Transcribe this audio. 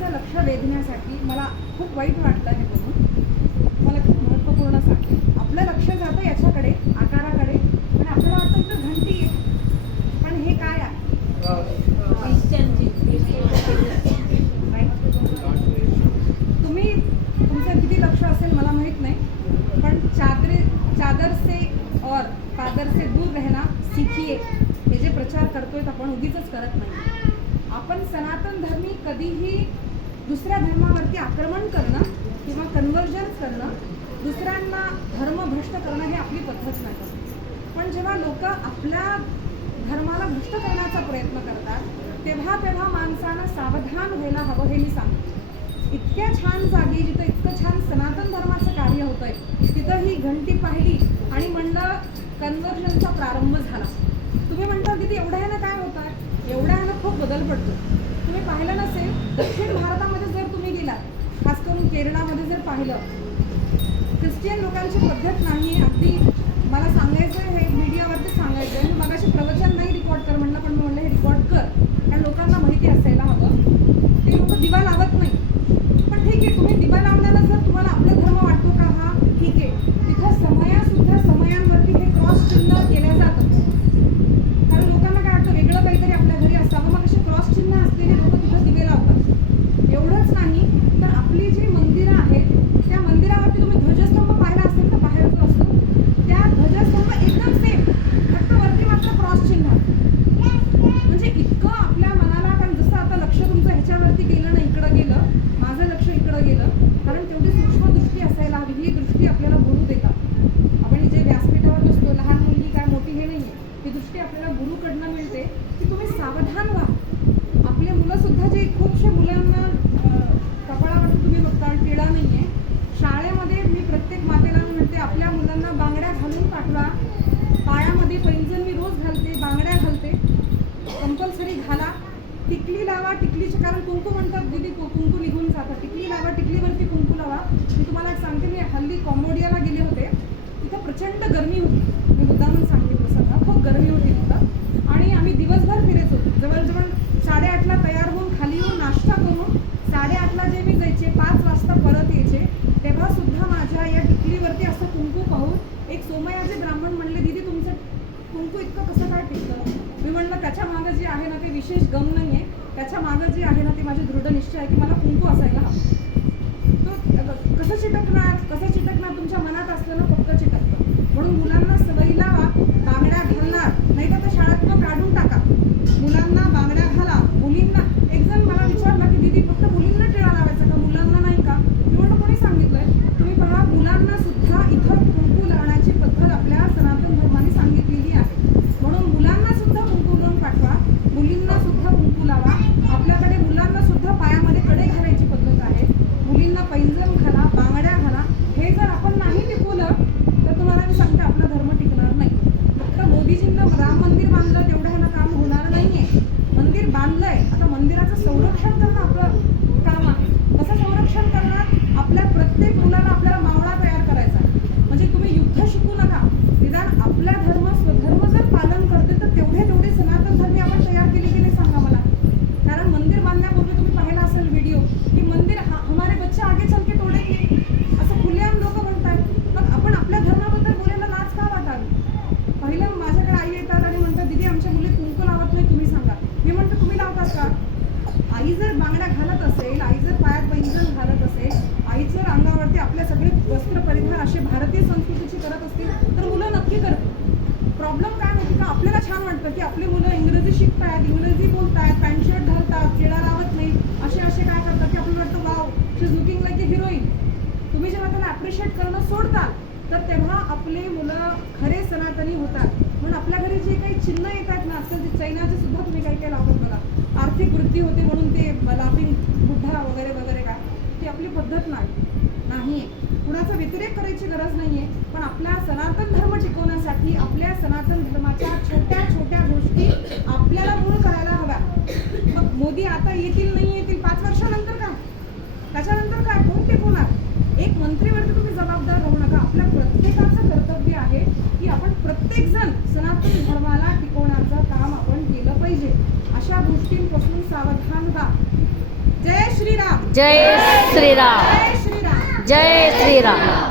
तुमचं लक्ष वेधण्यासाठी मला खूप वाईट वाटलं हे बघून. मला खूप महत्त्वपूर्ण सांगते, आपलं लक्ष जातं याच्याकडे, आकाराकडे, आणि आपल्याला वाटतं इथं घंटी आहे, पण हे काय आहे? तुम्ही तुमचं किती लक्ष असेल मला माहीत नाही, पण चादर से और पादर से दूर रहना सीखिए हे जे प्रचार करतोय आपण उगीचच करत नाही. आपण सनातन धर्मी कधीही दुसऱ्या धर्मावरती आक्रमण करणं किंवा कन्व्हर्जन्स करणं, दुसऱ्यांना धर्म भ्रष्ट करणं हे आपली पद्धत नाही. पण जेव्हा लोक आपल्या धर्माला भ्रष्ट करण्याचा प्रयत्न करतात तेव्हा माणसानं सावधान व्हायला हवं हे मी सांगते. इतक्या छान जागी जिथं इतकं छान सनातन धर्माचं कार्य होतंय तिथं ही घंटी पाहिली आणि म्हणलं कन्व्हर्जनचा प्रारंभ झाला. तुम्ही म्हणता की एवढ्यानं काय होत आहे? एवढ्यानं खूप बदल पडतो. तुम्ही पाहिलं नसेल, दक्षिण भारतामध्ये जर तुम्ही गेलात, खास करून केरळामध्ये जर पाहिलं, ख्रिश्चियन लोकांची पद्धत नाही. अगदी मला सांगायचं आहे, हे मीडियावरती सांगायचं आहे. मी मगाशी प्रवचन नाही रेकॉर्ड कर म्हणलं, पण मी म्हणलं हे रेकॉर्ड कर, कारण लोकांना माहिती असायला हवं. ते लोक दिवा लावत नाही, पण ठीक आहे, तुम्ही दिवा लावण्याला जर तुम्हाला आपला धर्म वाटतो का? हा ठीक आहे. तिथं समयासुद्धा समयांवरती हे क्रॉस चिन्ह केलं जातं, कारण लोकांना काय वाटतं वेगळं काहीतरी आपल्या घरी असावं, मग असे क्रॉस चिन्ह असलेले लोक तिथं दिवे लावतात. एवढंच नाही तर आपली जी मंदिरं आहेत त्या मंदिरावरती तुम्ही ध्वजस्तंभ पाहिला असेल तर बाहेर जो असतो त्या ध्वजस्तंभ एकदम सेम, फक्त वरती मात्र क्रॉस चिन्ह. म्हणजे इतकं आपल्या मनाला, कारण जसं आता लक्ष तुमचं ह्याच्यावरती गेलं ना, इकडं गेलं, माझं लक्ष इकडं गेलं, कारण तेवढी सूक्ष्म दृष्टी असायला हवी. ही दृष्टी आपल्याला गुरु देतात. आपण जे व्यासपीठावर बसतो, लहान मुलगी काय मोठी हे नाहीये, ही दृष्टी आपल्याला गुरुकडनं मिळते की तुम्ही सावधान व्हा. आपले मुलं सुद्धा, जे खूपशे मुलांना कपाळावरती तुम्ही बघता टिळा नाहीये, शाळेमध्ये मी प्रत्येक मातेला म्हणते आपल्या मुलांना बांगड्या घालून पाठवा. पायामध्ये पैंजण मी रोज घालते, बांगड्या घालते, कंपल्सरी घाला. टिकली लावा, टिकलीचे कारण कुंकू म्हणतात दीदी, कुंकू निघून जातं. टिकली लावा, टिकलीवरती कुंकू लावा. मी तुम्हाला एक सांगते, मी हल्ली कॉम्बोडियाला गेले होते, तिथं प्रचंड गरमी होती. मी मुद्दामून सांगितलं सगळं, खूप गरमी होती तिथं, आणि आम्ही दिवसभर फिरायचो. जवळजवळ 8:30ला तयार होऊन खाली येऊन नाश्ता करून 8:30ला जे मी जायचे 5 वाजता परत यायचे, तेव्हा सुद्धा माझ्या या टिकलीवरती असं कुंकू पाहून एक सोमयाचे ब्राह्मण म्हणले, दीदी तुमचं कुंकू इतकं कसं काय टिकतं? मी म्हणलं त्याच्या मागं जे आहे ना ते विशेष गम नाही आहे, त्याच्या मागं जे आहे ना ते माझे दृढ निश्चय आहे की मला कुंकू असायला हवं. तो कसं चिटकणार? तुमच्या मनात असलं ना पक्क चिटकतं. म्हणून मुलांना सवयी लावा, बांगड्या घालणार नाही तर शाळेतनं काढून टाका. मुलांना बांगड्या घाला. मुलींना, एक जण मला विचारला की दीदी फक्त मुलींना टिळा लावायचा का, मुलांना नाही का? मी म्हणलं कोणी सांगितलंय? तुम्ही पहा, मुलांना सुद्धा इथं कुंकू लावण्याची पद्धत आपल्या सनातन धर्माने सांगितलेली आहे. म्हणून मुलांना सुद्धा कुंकू लावून पाठवा, मुलींना सुद्धा कुंकू लावा. आपल्याकडे मुलांना सुद्धा पायामध्ये कडे घालायची पद्धत आहे, मुलींना पैंजण घाला, बांगड्या घाला. हे जर आपण नाही टिकवलं तर तुम्हाला मी सांगते आपला धर्म टिकणार नाही. फक्त मोदीजींना राम मंदिर बांधलं तेवढं ह्याला काम होणार नाहीये. मंदिर बांधलंय, आता मंदिराचं संरक्षण करणं आपलं काम आहे. कसं संरक्षण करणार? आपल्या प्रत्येक मुलाला आपल्याला मावळा तयार करायचा. म्हणजे तुम्ही युद्ध शिकू नका, निदान आपला धर्म स्वधर्म जर पालन करते तर तेवढे सनातन धर्मी आपण तयार केले की नाही सांगा मला. कारण मंदिर बांधण्यापूर्वी तुम्ही पाहिला असेल व्हिडिओ की मंदिर हमारे बच्चे आगे चल के तोडेंगे, असं खुलेआम लोक म्हणतात. मग आपण आपल्या धर्माबद्दल बोलायला लाज का वाटावी? पहिलं माझ्याकडे आई येतात आणि म्हणतात दीदी आमच्या मुली कुंकू लावत नाही, तुम्ही सांगा. मी म्हणतो तुम्ही लावतात का? आई जर बांगड्या घालत असेल, आई जर पायात पैंजण घालत असेल, आई जर अंगावरती आपल्या सगळे वस्त्र परिधान असे भारतीय संस्कृतीची करत असतील तर मुलं नक्की करतील. प्रॉब्लेम काय माहिती का? आपल्याला छान वाटतं की आपली मुलं इंग्रजी शिकतायत, इंग्रजी बोलतायत, पॅन्ट शर्ट घालतात, टिळा लावत नाही, असे काय करतात की आपल्याला वाटतं wow she is looking like A heroine. तुम्ही जेव्हा त्याला ॲप्रिशिएट करणं सोडताल तर तेव्हा आपले मुलं खरे सनातनी होतात. म्हणून आपल्या घरी जे काही चिन्ह येतात ना, असं जे चैनाचे सुद्धा तुम्ही काही काही लावतात बघा, आर्थिक वृद्धी होते म्हणून ते लाफिंग बुद्धा वगैरे वगैरे काय, ती आपली पद्धत नाहीये. कुणाचा व्यतिरेक करायची गरज नाहीये, पण आपला सनातन धर्म टिकवण्यासाठी आपल्या सनातन धर्माच्या छोट्या छोट्या गोष्टी आपल्याला मूळ करायला हव्या. मग मोदी आता येतील नाही येतील 5 वर्षानंतर का, त्याच्यानंतर काय, कोण टिकवणार? एक मंत्रीवरती तुम्ही जबाबदार राहू नका. आपल्या प्रत्येकाचं कर्तव्य आहे की आपण प्रत्येक जण सनातन धर्माला टिकवण्याचं काम आपण केलं पाहिजे. अशा गोष्टींपासून सावधान व्हा. जय श्रीराम. जय श्रीराम जय श्रीराम जय श्रीराम